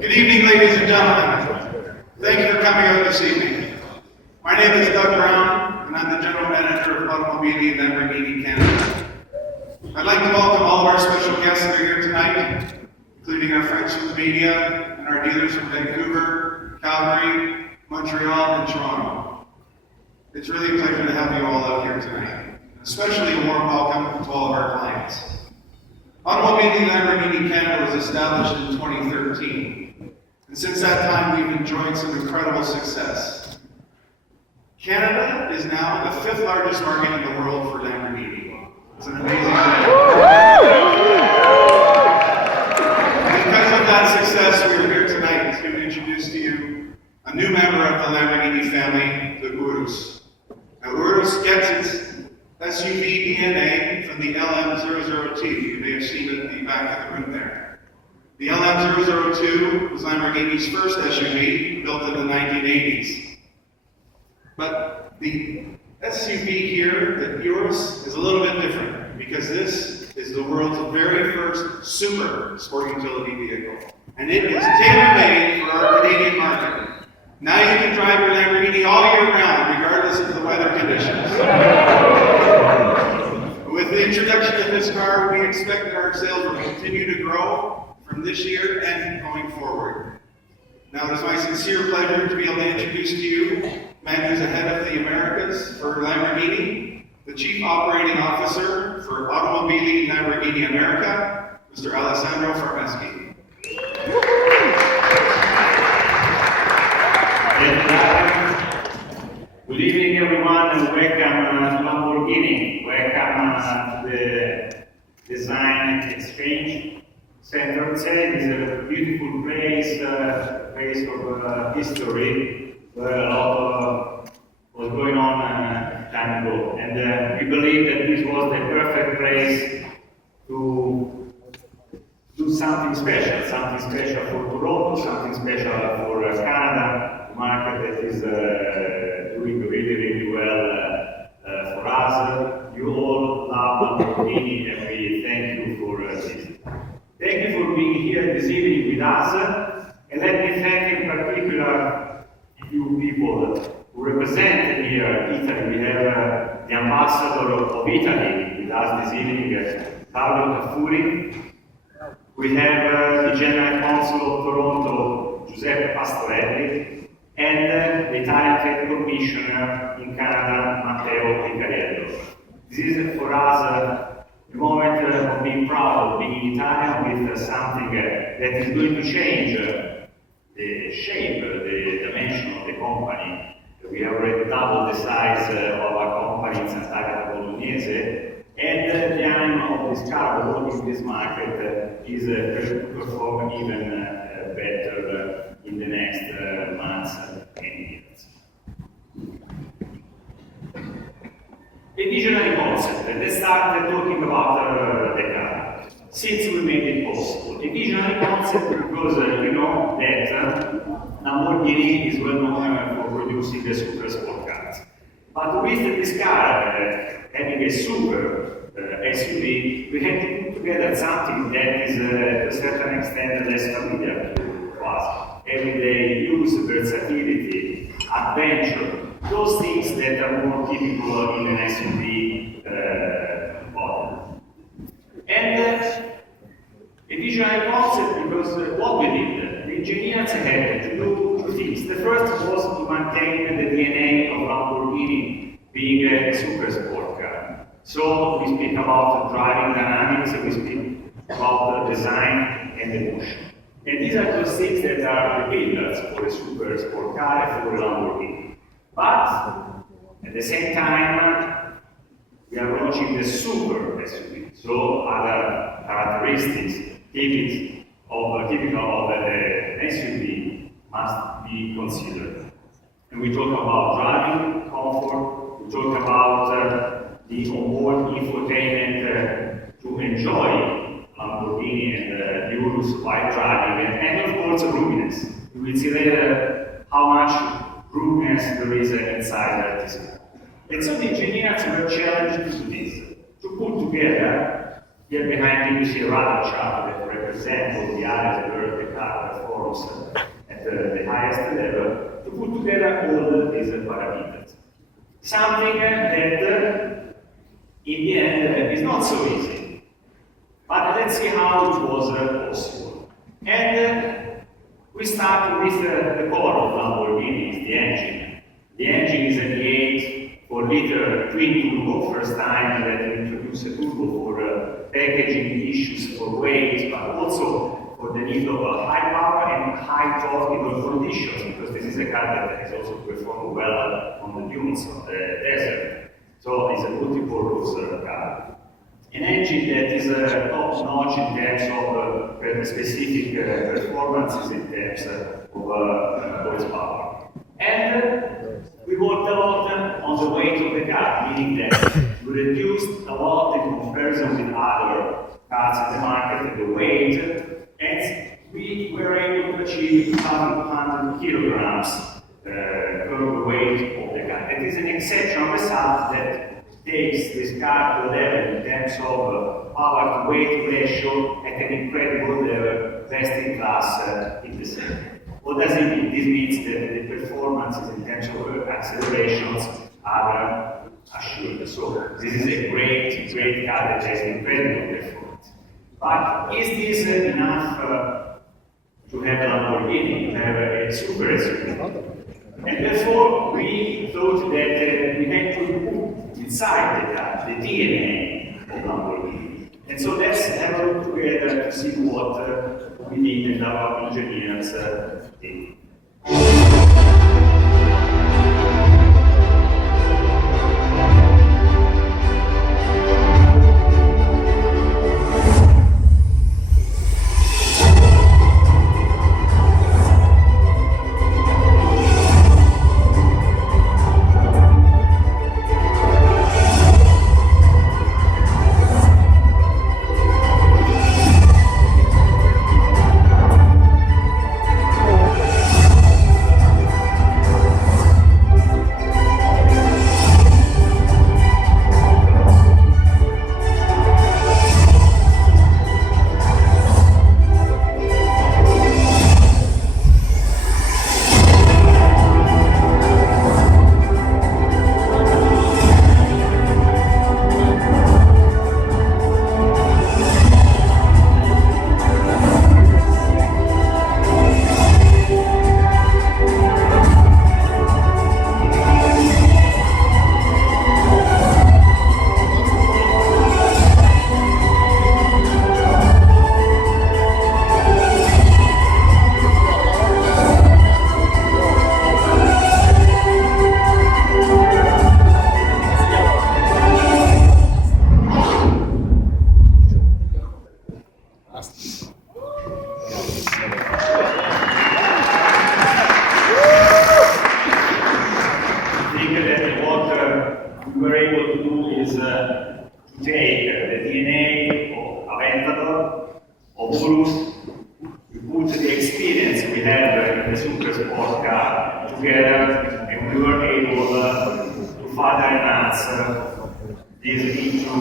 Good evening, ladies and gentlemen. Thank you for coming out this evening. My name is Doug Brown, and I'm the General Manager of Lamborghini Lamborghini Canada. I'd like to welcome all of our special guests that are here tonight, including our friends from the media and our dealers from Vancouver, Calgary, Montreal, and Toronto. It's really a pleasure to have you all out here tonight, especially a warm welcome to all of our clients. Lamborghini Lamborghini Canada was established in 2013, and since that time we've enjoyed some incredible success. Canada is now the 5th largest market in the world for Lamborghini. It's an amazing thing. Because of that success, we are here tonight to introduce to you a new member of the Lamborghini family, the Urus. Now, Urus gets its SUV DNA from the LM002. You may have seen it at the back of the room there. The LM002 was Lamborghini's first SUV, built in the 1980s. But the SUV here, the Urus, is a little bit different because this is the world's very first super sport utility vehicle. And it is tailor-made for our Canadian market. Now you can drive your Lamborghini all year round, regardless of the weather conditions. With the introduction of this car, we expect that our sales will continue to grow from this year and going forward. Now, it is my sincere pleasure to be able to introduce to you the man who's ahead of the Americas for Lamborghini, the Chief Operating Officer for Automobili Lamborghini America, Mr. Alessandro Farmeschi. Good evening, everyone, and welcome to Lamborghini. Welcome to the Design Exchange Center. It's a beautiful place, place of history, where a lot was going on time ago. And we believe that this was the perfect place to do something special for Toronto, something special for Canada, a market that is doing really well for us. You all love Lamborghini, and we thank you for this. Thank you for being here this evening with us, and let me thank in particular a few people who represent here Italy. We have the ambassador of Italy with us this evening, Carlo Taffuri. We have the General Consul of Toronto, Giuseppe Pastorelli, and the Italian Trade Commissioner in Canada, Matteo Ricariello. This is for us a moment of being proud of being Italian with something that is going to change the shape, the dimension of the company. We have already doubled the size of our company in Sant'Agata Bolognese, and the aim of this car in this market is to perform even better in the next months and years. The visionary concept. Let's start talking about the car. Since we made it possible. The visionary concept because you know that Lamborghini is well known for producing the super sport cars. But with this car having a super SUV, we had to put together something that is to a certain extent less familiar to us. Everyday use, versatility, adventure, those things that are more typical in an SUV model. And a visionary concept because what we did, the engineers had to do two things. The first was to maintain the DNA of Lamborghini being a super sport car. So we speak about driving dynamics, we speak about the design and the motion. And these are those things that are the pillars for a super sport car and for a Lamborghini. But at the same time, we are launching the super SUV. So other characteristics typical of an SUV must be considered. And we talk about driving comfort, we talk about the onboard infotainment to enjoy Lamborghini and Urus while driving, and of course roominess. We will see later how much roominess there is inside this car. And so the engineers were challenged to do this, to put Here behind me you see a radar chart that represents all the areas where the car performs put together all these parameters. Something that in the end is not so easy. But let's see how it was possible. And we start with the core of Lamborghini, the engine. The engine is a V8 4-liter twin turbo, first time that we introduced a turbo for packaging issues for weight, but also for the need of high power and high torque in all conditions, because this is a car that has also performed well on the dunes of the desert. So it's a multi-purpose car. An engine that is top-notch in terms of specific performances, in terms of horsepower. And we worked a lot on the weight of the car, meaning that we reduced a lot in comparison with other cars in the market, the weight, and we were able to achieve 1,200 kilograms per weight of the car. It is an exceptional result that takes this car to a level in terms of power to weight ratio at an incredible level, best in class in the sector. What does it mean? This means that the performances in terms of accelerations are assured. So this is a great car that has incredible performance. But is this enough to have a Lamborghini, to have a super SUV? And therefore, we thought that we had to put inside the car the DNA of Lamborghini. And so let's have a look together to see what we did and our engineers did. Urus, we put the experience we had in the super sport car together, and we were able to further enhance this into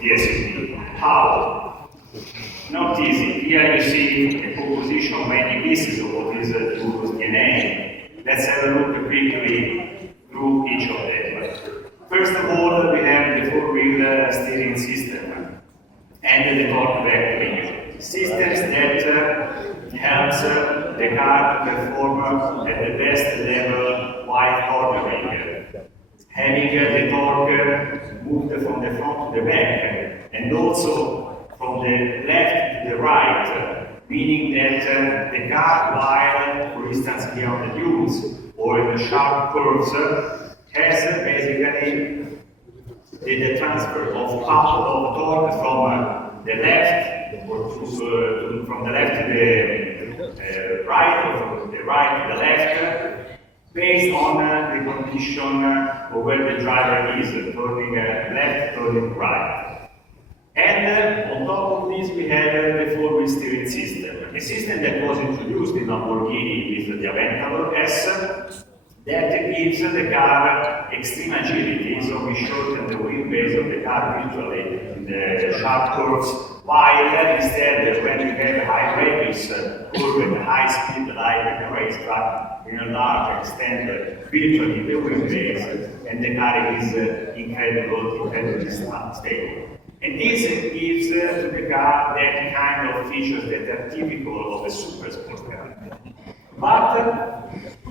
the SUV. How? Not easy. Here you see a composition of many pieces of what is the Urus DNA. Let's have a look quickly through each of them. First of all, we have the four-wheel steering system and the torque vectoring. Systems that helps the car to perform at the best level while cornering. Having the torque moved from the front to the back, and also from the left to the right, meaning that the car, while, for instance, here on the dunes or in the sharp curves, has basically the transfer of power of torque from the left from the left to the right, or from the right to the left, based on the condition of where the driver is, turning left, turning right. And on top of this, we have the four-wheel steering system, a system that was introduced in Lamborghini with the Aventador S, that gives the car extreme agility, so we shorten the wheelbase of the car visually in the sharp curves While instead, when you have a high radius curve at high speed like in a racetrack, in a large extent, virtually the wheelbase and the car is incredibly stable. And this gives to the car that kind of features that are typical of a super sport car. But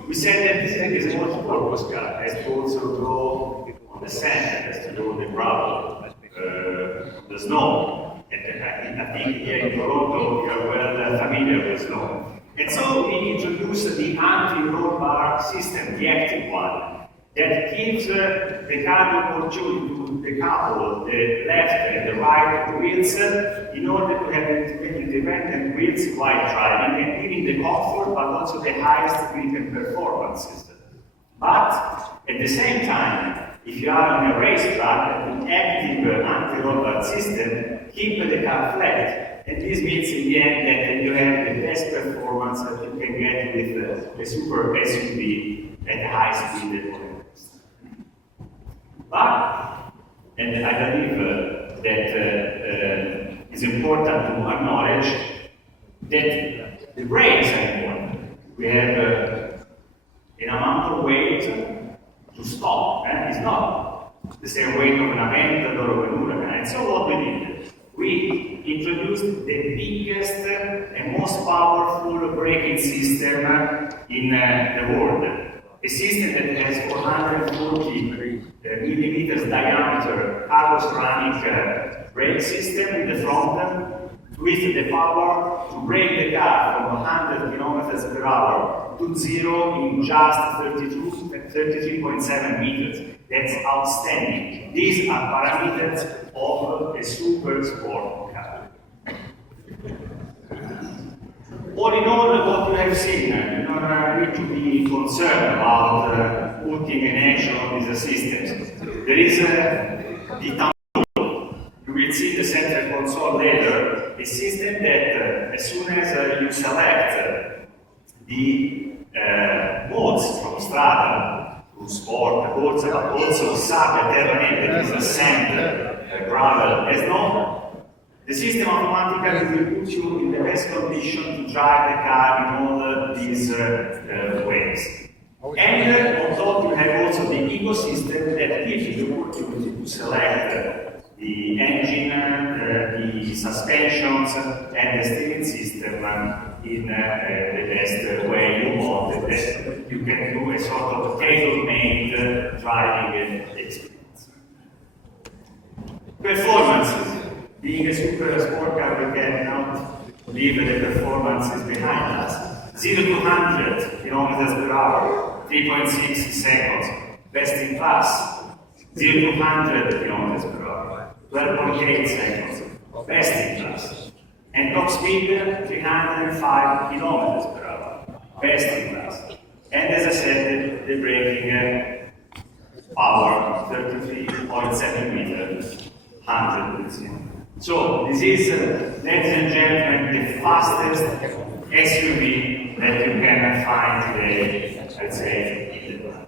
we said that this is a multi-purpose car, has to also go on the sand, has to go on the gravel, the snow. And I think here in Toronto we are well familiar with snow. And so we introduced the anti-roll bar system, the active one, that gives the car the opportunity to decouple the left and the right wheels in order to have independent wheels while driving and giving the comfort but also the highest grip and performances. But at the same time, if you are on a racetrack, an active anti-roll bar system keep the car flat. And this means in the end that you have the best performance that you can get with a super SUV at high speed. But, and I believe that it's important to acknowledge that the brakes are important. We have an amount of weight to stop, and it's not the same weight of an Aventador or an Huracan. And so what we did, we introduced the biggest and most powerful braking system in the world. A system that has 440 millimeters diameter ceramic brake system in the front with the power to brake the car from 100 kilometers per hour to zero in just 33.7 meters. That's outstanding. These are parameters of a super sport car. All in all, what you have seen, you don't need to be concerned about putting in action these systems. There is the download. You will see the center console later, a system that as soon as you select the modes from Strada to sport, also sub terrain, that is a sand, gravel, as no. The system automatically will put you in the best condition to drive the car in all these ways. And on top you have also the ecosystem that gives you the opportunity to select the engine, the suspensions, and the steering system in the best way you want. That you can do a sort of tailor-made driving experience. Performances. Being a super sport car, we cannot leave the performances behind us. 0 to 100 kilometers per hour, 3.6 seconds, best in class. 0 to 100 kilometers per hour, 12.8 seconds, best in class. And top speed, 305 kilometers per hour, best in class. And as I said, the braking power, 33.7 meters, 100%. So, this is, ladies and gentlemen, the fastest SUV that you can find today, let's say, in the world.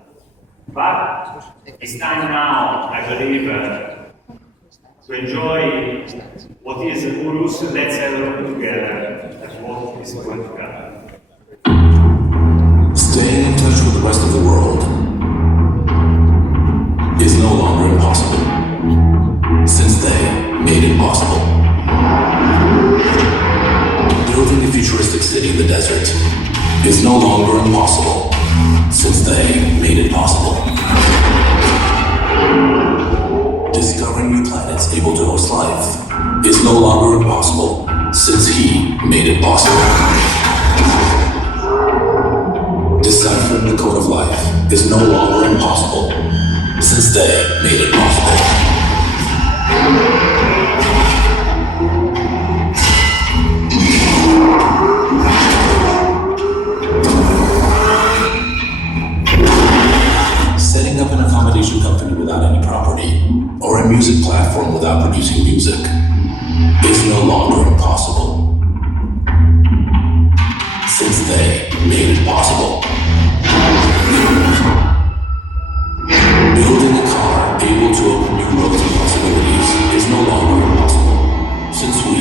But it's time now, I believe, to enjoy what is Urus. Let's have a look together at what is going to happen. Staying in touch with the rest of the world is no longer impossible, since they made it possible. Building a futuristic city in the desert is no longer impossible, since they made it possible. Discovering new planets able to host life is no longer impossible, since he made it possible. Deciphering the code of life is no longer impossible, since they made it possible. Setting up an accommodation company without any property, or a music platform without producing music, is no longer impossible, since they made it possible. Building a car able to open new roads and possibilities is no longer impossible, since we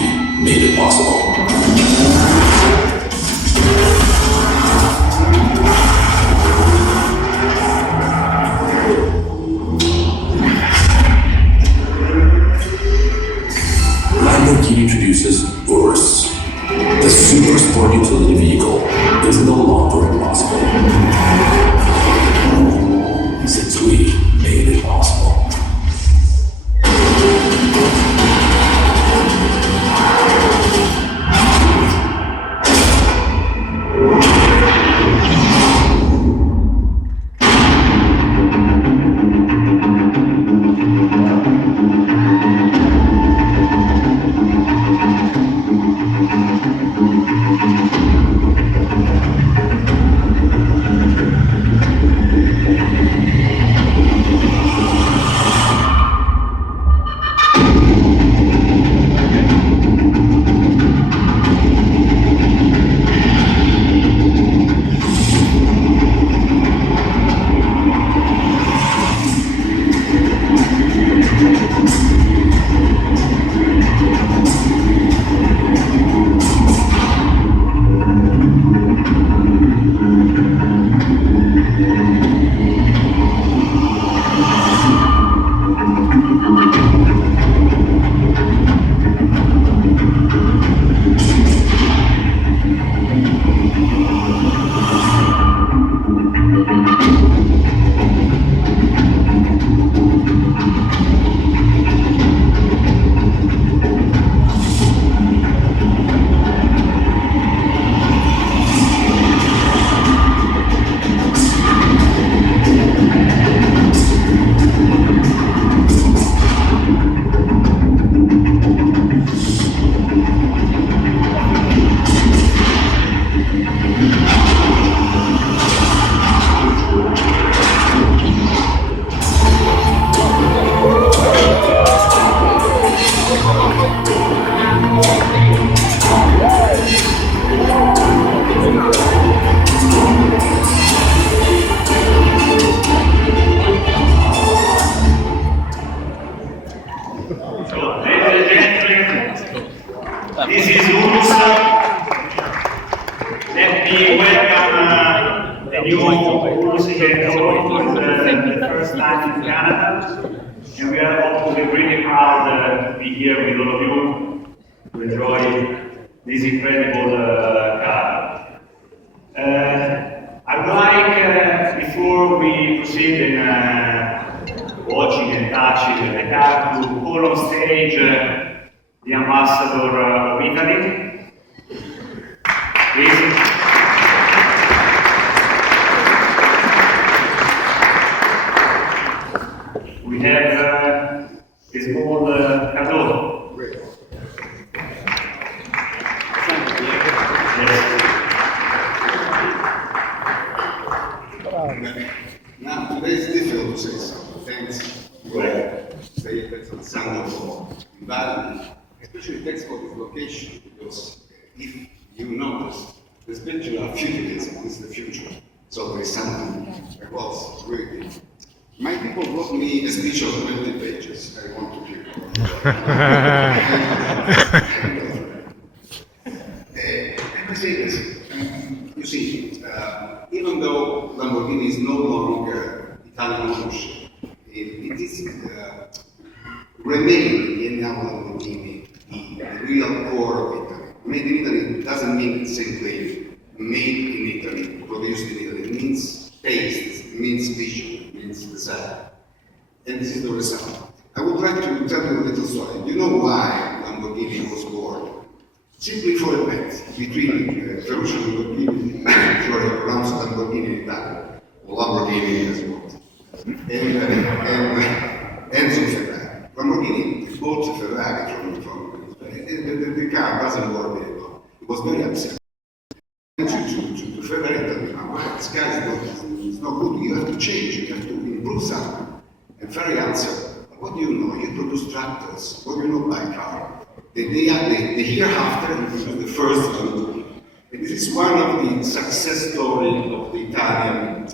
new Urus here for the first time in Canada, and we are hopefully really proud to be here with all of you to enjoy this incredible car. I would like, before we proceed in watching and touching the car, to call on stage the ambassador of Italy. Please. We have a small cadeau. Now, today is difficult to say something. Thanks to say that's on Sunday for environment, especially thanks for this location, because if you notice, this picture of futurism is the future. So there is something that was really good. My people wrote me a speech of 20 pages. I want to hear. Let me say this. You see, even though Lamborghini is no longer Italian ownership, it is remaining in our Lamborghini the real core of Italy. Made in Italy doesn't mean simply made in Italy, produced in Italy. It means taste, it means vision, it means design. And this is the result. I would like to tell you a little story. You know why Lamborghini was born? Simply for a bet between Ferruccio Lamborghini and Ramos Lamborghini in Italy, or Lamborghini as well, and Enzo Ferrari. Lamborghini bought a Ferrari from the car doesn't work anymore. It was very upset. To Ferrari, this guy is not good, you have to change, you have to improve something. And Ferrari answered, what do you know? You produce tractors, what do you know by car? The year after, it was the first one. And this is one of the success stories of the Italian,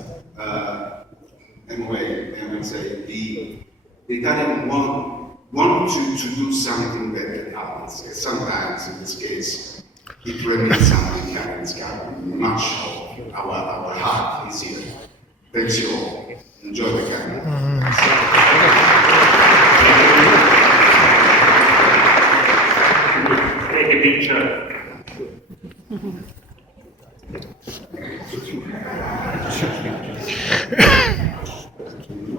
anyway, I would say, the Italian want to do something that happens. Sometimes, in this case, it remains something that is much of our heart is here. Thanks you all. Enjoy the camera.